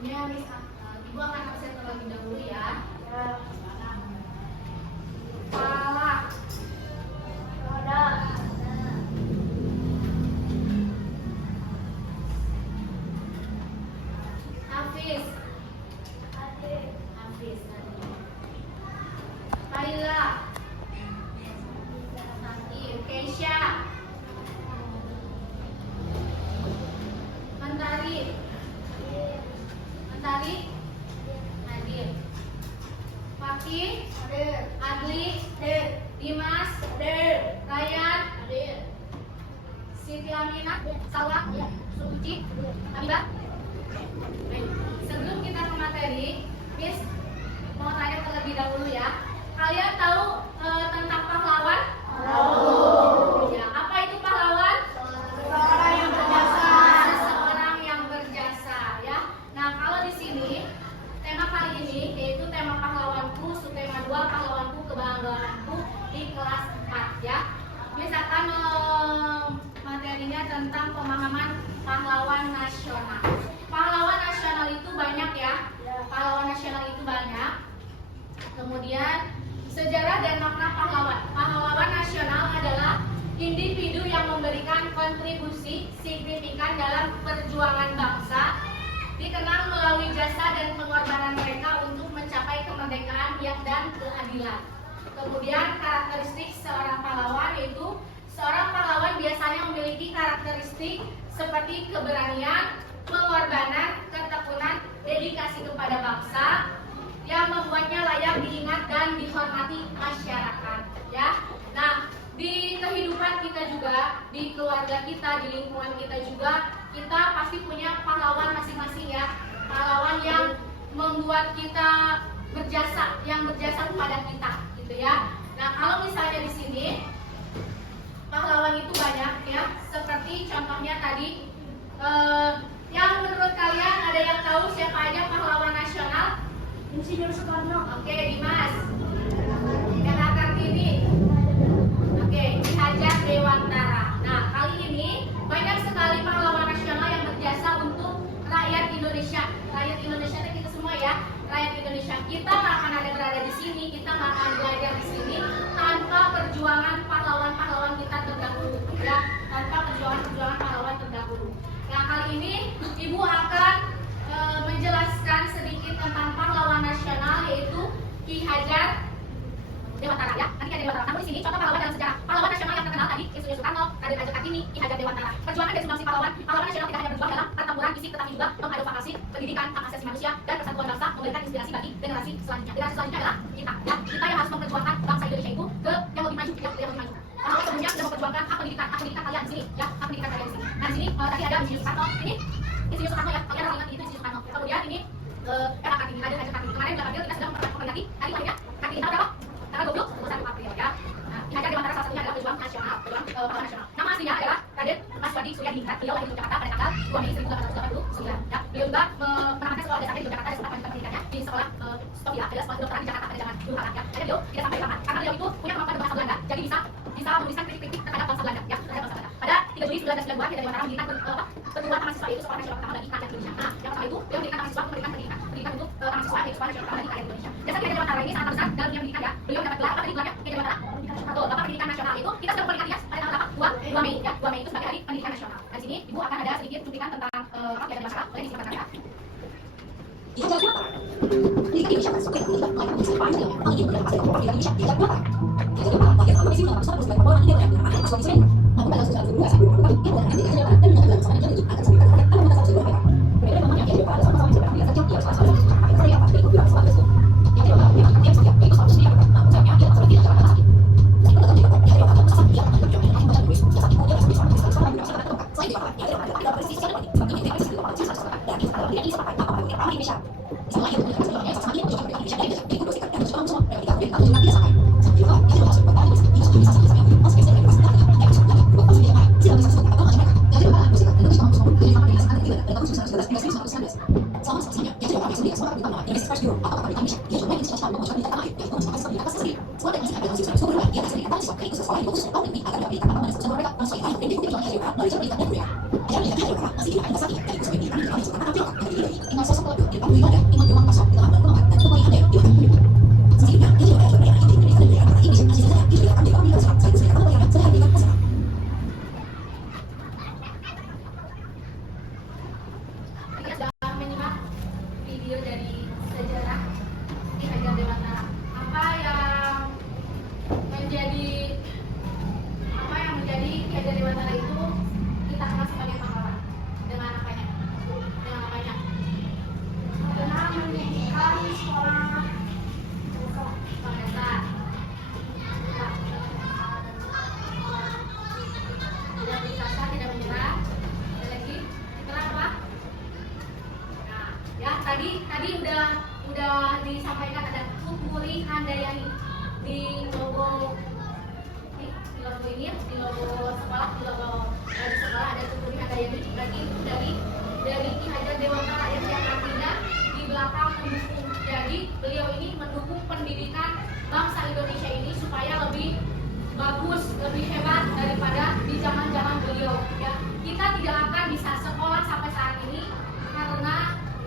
Sebelumnya Ibu akan absen terlebih dahulu ya. Kepala, roda, Hafiz, Hafiz, Laila, Keisha, Mentari, hadir. Fakih, Adli, Dimas, Rayyan, Siti Aminah, Salwa, Suci, Habibah. Baik, sebelum kita ke materi, Miss mau tanya terlebih dahulu ya. Kalian tahu tentang pahlawan? Tahu. Ya, apa itu pahlawan? Seseorang yang berjasa. Seseorang yang berjasa, ya. Nah, kalau di sini tema kali ini yaitu tema pahlawanku, subtema 2 pahlawanku kebanggaanku di kelas 4 ya. Misalkan materinya tentang pemahaman pahlawan nasional. Pahlawan nasional itu banyak ya. Pahlawan nasional itu banyak. Kemudian sejarah dan makna pahlawan. Pahlawan nasional adalah individu yang memberikan kontribusi signifikan dalam perjuangan bangsa, dikenal melalui jasa dan pengorbanan mereka untuk mencapai kemerdekaan dan keadilan. Kemudian karakteristik seorang pahlawan yaitu seorang pahlawan biasanya memiliki karakteristik seperti keberanian, pengorbanan, ketekunan, dedikasi kepada bangsa yang membuatnya layak diingat dan dihormati masyarakat. Ya, nah di kehidupan kita juga, di keluarga kita, di lingkungan kita juga, kita pasti punya pahlawan masing-masing ya. Pahlawan yang membuat kita berjasa, yang berjasa kepada kita, gitu ya. Nah, kalau misalnya di sini pahlawan itu banyak ya, seperti contohnya tadi, yang menurut kalian ada yang tahu siapa aja pahlawan nasional? Insinyur Soekarno. Oke, Dimas. Nela Kartini. Oke, Ki Hajar Dewantara. Nah, kali ini banyak sekali pahlawan nasional yang berjasa untuk rakyat Indonesia. Rakyat Indonesia itu kita semua ya. Rakyat Indonesia. Kita nggak akan ada berada di sini, kita nggak akan belajar di sini tanpa perjuangan pahlawan-pahlawan kita terdahulu. Ya, tanpa perjuangan pahlawan terdahulu. Nah, kali ini Ibu akan menjelaskan sedikit tentang pahlawan nasional yaitu Ki Hajar Dewantara ya. Nanti Ki Hajar Dewantara. Namun di sini contoh pahlawan dalam sejarah. Pahlawan nasional yang terkenal tadi Insinyur Soekarno, Raden Ajeng Kartini, Ki Hajar Dewantara. Perjuangan dan sumbangsi pahlawan nasional tidak hanya berjuang dalam pertempuran fisik tetapi juga mengadvokasi pendidikan, hak asasi manusia dan persatuan bangsa, memberikan inspirasi bagi generasi selanjutnya. Generasi selanjutnya adalah kita. Ya, kita yang harus memperjuangkan bangsa Indonesia itu ke yang lebih maju, yang lebih maju. Kalau sebelumnya sudah memperjuangkan hak pendidikan kalian di sini, ya, hak pendidikan kalian di sini. Nah, di sini tadi ada Insinyur Soekarno, ini Insinyur Soekarno ya, kalian harus ingat itu Insinyur Soekarno. Kemudian ini Kartini, ada Kartini. Kemarin bulan April kita sudah memperingati hari lahirnya Kartini tanggal berapa? Tanggal 21 April ya. Nah, Ki Hajar Dewantara salah satunya adalah pejuang nasional, pahlawan nasional. Nama aslinya adalah Raden Maswadi Suryadiningrat. Beliau lahir di Jakarta pada tanggal 2 Mei 1889. Ya, beliau juga menamatkan sekolah dasar di Jakarta dan sempat melanjutkan pendidikannya di sekolah Sofia, adalah sekolah kedokteran di Jakarta pada zaman dulu kala ya. Dan beliau tidak sampai lama karena beliau itu punya kemampuan berbahasa Belanda, jadi bisa menuliskan kritik-kritik terhadap bangsa Belanda ya, terhadap bangsa Belanda. Pada 3 Juli 1992 Ki Hajar Dewantara mendirikan pertemuan mahasiswa yaitu sekolah nasional pertama bagi rakyat Indonesia. Nah, yang pertama itu beliau mendirikan mahasiswa memberikan pendidikan untuk mahasiswa yaitu sekolah nasional pertama bagi rakyat Indonesia. Jasa Ki Hajar Dewantara ini sangat besar dalam dunia pendidikan ya. Beliau mendapat gelar apa tadi gelarnya? Ki Hajar Dewantara atau Bapak Pendidikan Nasional itu kita sudah memperingatinya pada tanggal 2 Mei ya. 2 Mei itu sebagai Hari Pendidikan Nasional. Nah, di sini Ibu akan ada sedikit cuplikan tentang Ki Hajar Dewantara. Boleh disiapkan ya. Ki Hajar Dewantara. Pendidikan Indonesia kan sebagai pendidikan melayani fungsi depan yang memang ingin menyelamatkan pendidikan Indonesia di Hajar Dewantara. Ki Hajar Dewantara lahir pada 19 Agustus 1949 ini dengan nama Aswadi Suryadiningrat. Namun pada 1912 ia mendapatkan Ki Hajar Dewantara dan menyatakan bersama dengan ini akan sampai terhadap apa masa sebelum mereka. Berbeda memang Ki Hajar Dewantara sama-sama menjabat pendidikan sejak ia sekolah dan sampai Korea pada 1918 tersebut. Ki Hajar Dewantara memang dia setia yaitu selalu setia namun sayangnya ia tak seperti tidak jalan sakit. Meskipun tetap menjabat Ki Hajar Dewantara masa dia akan berjuang dengan membaca tulis jasa ibu dia bersama dengan sekolah dan masyarakat terbuka. Selain Dewantara, Ki Hajar Dewantara adalah presisi sosial politik sebab ia menjadi presiden kepala jasa sekolah dan ia adalah tidak sampai apa yang pertama di Indonesia. Setelah ia menyatakan sebelumnya sama ia mencoba memperbaiki Indonesia dari Indonesia dan berjuang bersama dengan ketika kemudian tahun dia sampai. Sampai juga ia juga masuk bertanya di satu bisa sampai yang masuk ke dalam kelas dan yang sudah dua tahun dia tidak bisa sebut apa macam mereka. Jadi adalah musik dan terus masuk dari sama dengan sekarang pada tahun 1911 hingga 1919. Selama selesainya ia tidak pernah sendiri semua bintang nama Universitas First Europe atau Amerika Indonesia. Ia juga internasional mengucapkan pendidikan tanah air yaitu merupakan sebuah atas sendiri. Setelah dan masih ada masih sudah berubah ia sendiri antara siswa dari usaha sekolah yang fokus tahun ini agar dapat pendidikan pertama dan sekolah mereka masuk yang lain dan diikuti oleh Hajar Dewantara melalui pendidikan dan budaya. Hajar Dewantara masih akan dasar ya, dari usaha ini kami telah disebutkan tampil yang terdiri dari tinggal salah satu di depan ibadah, iman doang pasal, dalam pengembangan dan pemilihan daya di otak. Selanjutnya, ini juga adalah yang inti dari kandang kata ini masih saja diberlakukan di dalam pemilihan serat, sekaligus mereka pembayaran sehari dengan peserta. Kita sudah menyimak video dari sejarah Ki Hajar Dewantara. Apa yang menjadi Ki Hajar Dewantara itu kita kenal sebagai pahlawan. Dengan apanya? Dengan mendirikan sekolah dasar. Tidak berkata, tidak menyerah. Ada lagi? Kenapa? Nah, ya tadi udah disampaikan ada Kukuri Handayani di logo ini, di logo sekolah, di sekolah ada Kukuri Handayani. Berarti itu dari Ki Hajar Dewantara yang artinya di belakang mendukung. Jadi beliau ini mendukung pendidikan bangsa Indonesia ini supaya lebih bagus, lebih hebat daripada di zaman-zaman beliau. Ya, kita tidak akan bisa sekolah sampai saat ini karena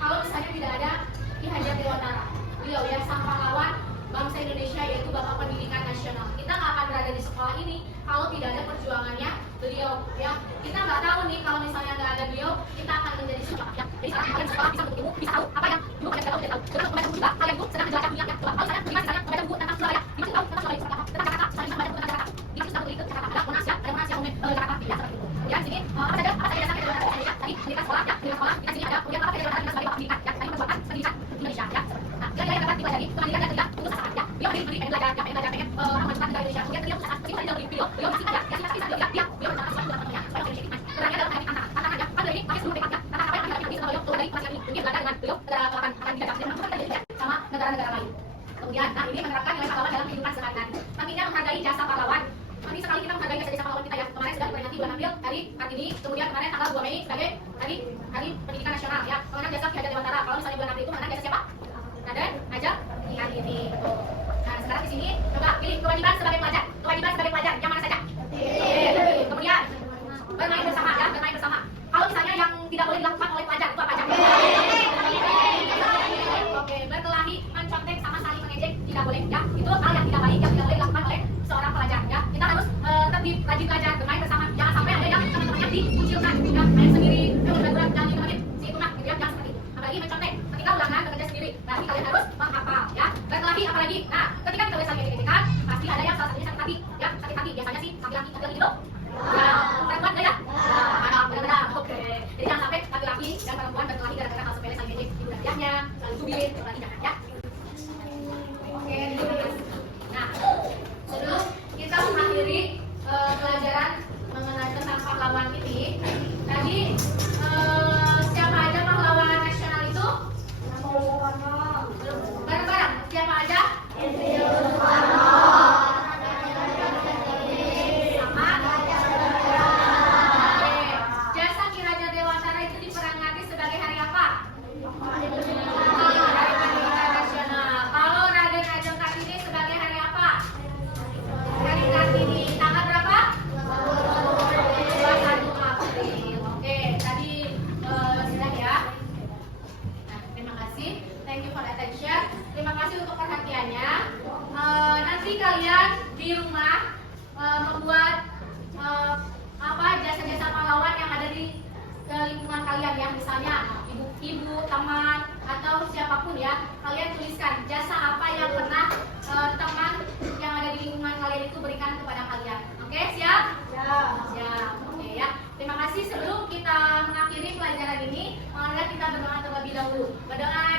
kalau misalnya tidak ada Ki Hajar Dewantara, beliau ya sang pahlawan bangsa Indonesia, yaitu Bapak Pendidikan Nasional. Kita nggak akan berada di sekolah ini kalau tidak ada perjuangannya beliau. Ya, kita nggak tahu nih kalau misalnya nggak ada beliau, kita akan menjadi siapa? Ya, jadi kalian sekolah bisa menuntut ilmu, bisa tahu apa yang dulu kalian tidak tahu. Terus membaca buku juga, kalian itu sedang menjelajah dunia. Kalau misalnya membaca buku tentang Surabaya, itu tahu tentang Surabaya seperti apa, tentang Jakarta, saling membaca buku tentang Jakarta. Itu sudah begitu Jakarta, ada Monas ya, Momen Jakarta, ya seperti itu. Kemudian sini apa saja dasar Dewantara Indonesia? Tadi pendidikan sekolah, ya, pendidikan sekolah. Kita sini ada kemudian apa saja Dewantara sebagai Bapak Pendidikan, ya, tadi perbuatan pendidikan Indonesia, ya. Nah, kira-kira yang dapat dipelajari pendidikan dan tidak untuk sasaran, ya. Beliau pengen belajar, pengen memajukan negara Indonesia. Kemudian beliau saat itu dalam beliau masih ada, ya, kita bisa dia beliau mencapai suatu temannya, supaya Indonesia ini perannya dalam menghadapi tantangan, ya. Kan ini pakai seluruh tekadnya, tantangan apa yang akan dihadapi sama beliau dari masa ini, mungkin belajar dengan beliau akan dijajah dan menghadapi sama negara-negara lain. Kemudian, nah ini menerapkan nilai pahlawan dalam kehidupan sehari-hari. Nantinya menghargai jasa pahlawan. Nanti sekali kita menghargai jasa pahlawan kita ya. Kemarin sudah diperingati bulan April hari Kartini, kemudian kemarin tanggal 2 Mei sebagai hari Pendidikan Nasional ya. Mengenang jasa Ki Hajar Dewantara. Kalau misalnya bulan April itu mengenang jasa siapa? Raden Ajeng Kartini, betul. Nah sekarang di sini coba pilih kewajiban sebagai pelajar. Kewajiban sebagai pelajar yang mana saja? Kemudian bermain bersama ya, bermain bersama. Kalau misalnya yang tidak boleh dilakukan oleh pelajar itu apa aja? Oke, berkelahi, mencontek sama saling mengejek tidak boleh ya. Itu hal yang tidak baik yang tidak boleh dilakukan oleh seorang pelajar ya. Kita harus tetap rajin belajar, bermain bersama. Jangan sampai ada yang teman-temannya dikucilkan ya, main sendiri, berbulan-bulan jangan ditemenin si itu mah gitu ya, jangan seperti itu. Apalagi mencontek, ketika ulangan bekerja sendiri, berarti kalian harus menghafal ya. Berkelahi apalagi, nah ketika kita saling ejek-ejekan, pasti ada yang salah satunya sakit hati ya, sakit hati biasanya sih laki-laki gitu. Ya, perempuan enggak ya? Anak benar-benar, oke. Jadi jangan sampai laki-laki dan perempuan berkelahi gara-gara hal sepele saling ejek, ibu dan ayahnya, saling cubit, berkelahi jangan ya. Oke, terima kasih. Nah, sebelum kita mengakhiri pelajaran mengenai tentang pahlawan ini, tadi siapa aja pahlawan nasional itu? Bareng-bareng, siapa aja? Jasa Ki Hajar Dewantara itu diperingati sebagai hari apa? Hari Pendidikan Nasional. Kalau Raden Ajeng Kartini sebagai hari apa? Hari Kartini. Tanggal berapa? 21 April. Oke, tadi sudah ya. Nah, terima kasih. Thank you for attention. Terima kasih untuk perhatiannya. Nanti kalian di rumah membuat jasa-jasa pahlawan yang ada di lingkungan kalian ya, misalnya ibu, teman atau siapapun ya, kalian tuliskan jasa apa yang pernah teman yang ada di lingkungan kalian itu berikan kepada kalian. Oke, siap? Siap. Oke ya. Terima kasih. Sebelum kita mengakhiri pelajaran ini, marilah kita berdoa terlebih dahulu. Berdoa.